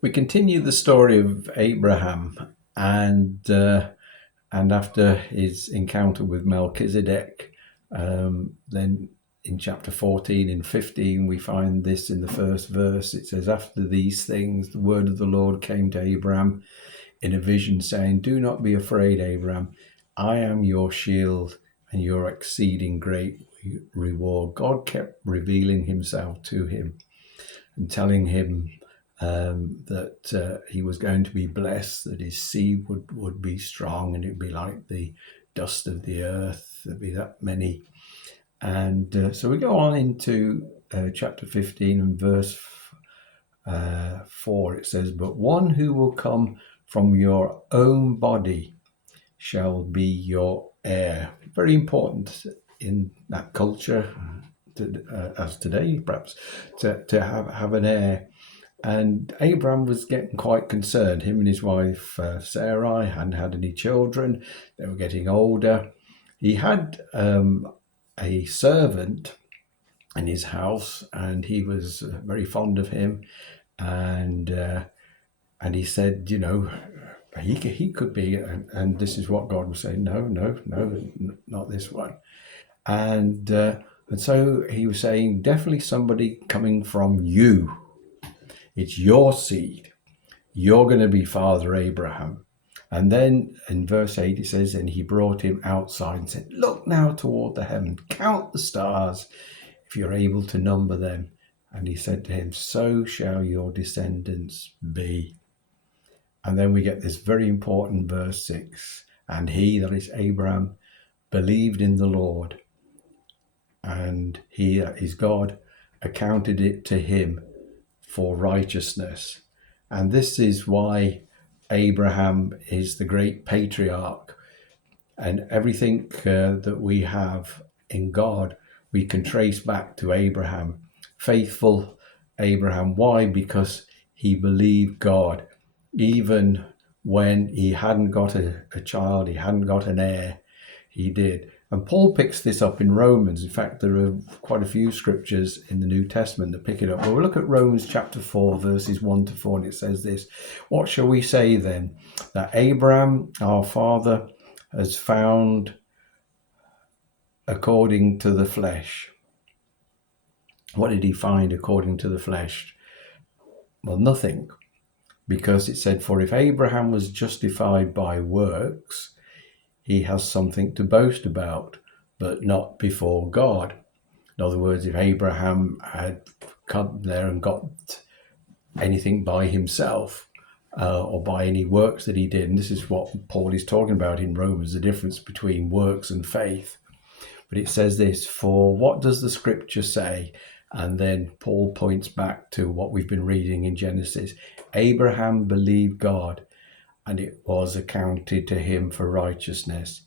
We continue the story of Abraham, and after his encounter with Melchizedek, then in chapter 14 and 15 we find this in the first verse. It says, "After these things the word of the Lord came to Abram in a vision, saying, 'Do not be afraid, Abram. I am your shield and your exceeding great reward.'" God kept revealing himself to him and telling him that he was going to be blessed, that his seed would be strong, and it'd be like the dust of the earth. There'd be that many. And so we go on into chapter 15 and verse 4. It says, "But one who will come from your own body shall be your heir." Very important in that culture, as today perhaps, to have an heir. And Abram was getting quite concerned. Him and his wife Sarai hadn't had any children. They were getting older. He had a servant in his house, and he was very fond of him. And he said, he could be. And this is what God was saying: no, not this one. And so he was saying, definitely somebody coming from you. It's your seed. You're going to be Father Abraham. And then in verse 8 it says, "And he brought him outside and said, 'Look now toward the heaven, count the stars, if you're able to number them.' And he said to him, 'So shall your descendants be.'" And then we get this very important verse 6. "And he," that is Abraham, "believed in the Lord, and he," that is God, "accounted it to him for righteousness." And this is why Abraham is the great patriarch, and everything that we have in God we can trace back to Abraham. Faithful Abraham. Why? Because he believed God even when he hadn't got a child, he hadn't got an heir. He did. And Paul picks this up in Romans. In fact, there are quite a few scriptures in the New Testament that pick it up. But we'll look at Romans chapter 4, verses 1 to 4, and it says this: "What shall we say then? That Abram, our father, has found according to the flesh." What did he find according to the flesh? Well, nothing. Because it said, "For if Abraham was justified by works, he has something to boast about, but not before God." In other words, if Abraham had come there and got anything by himself or by any works that he did, and this is what Paul is talking about in Romans, the difference between works and faith. But it says this: "For what does the scripture say?" And then Paul points back to what we've been reading in Genesis. "Abraham believed God, and it was accounted to him for righteousness.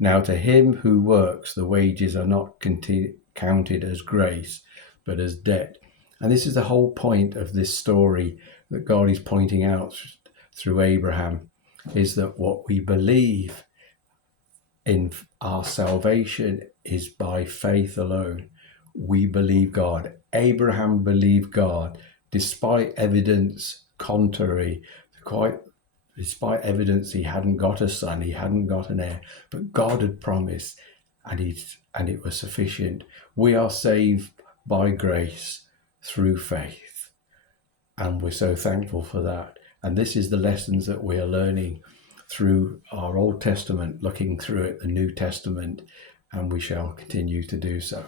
Now to him who works, the wages are not counted as grace, but as debt." And this is the whole point of this story that God is pointing out through Abraham, is that what we believe in our salvation is by faith alone. We believe God. Abraham believed God despite evidence contrary, despite evidence he hadn't got a son, he hadn't got an heir, but God had promised, and it was sufficient. We are saved by grace through faith, and we're so thankful for that. And this is the lessons that we are learning through our Old Testament, looking through it, the New Testament, and we shall continue to do so.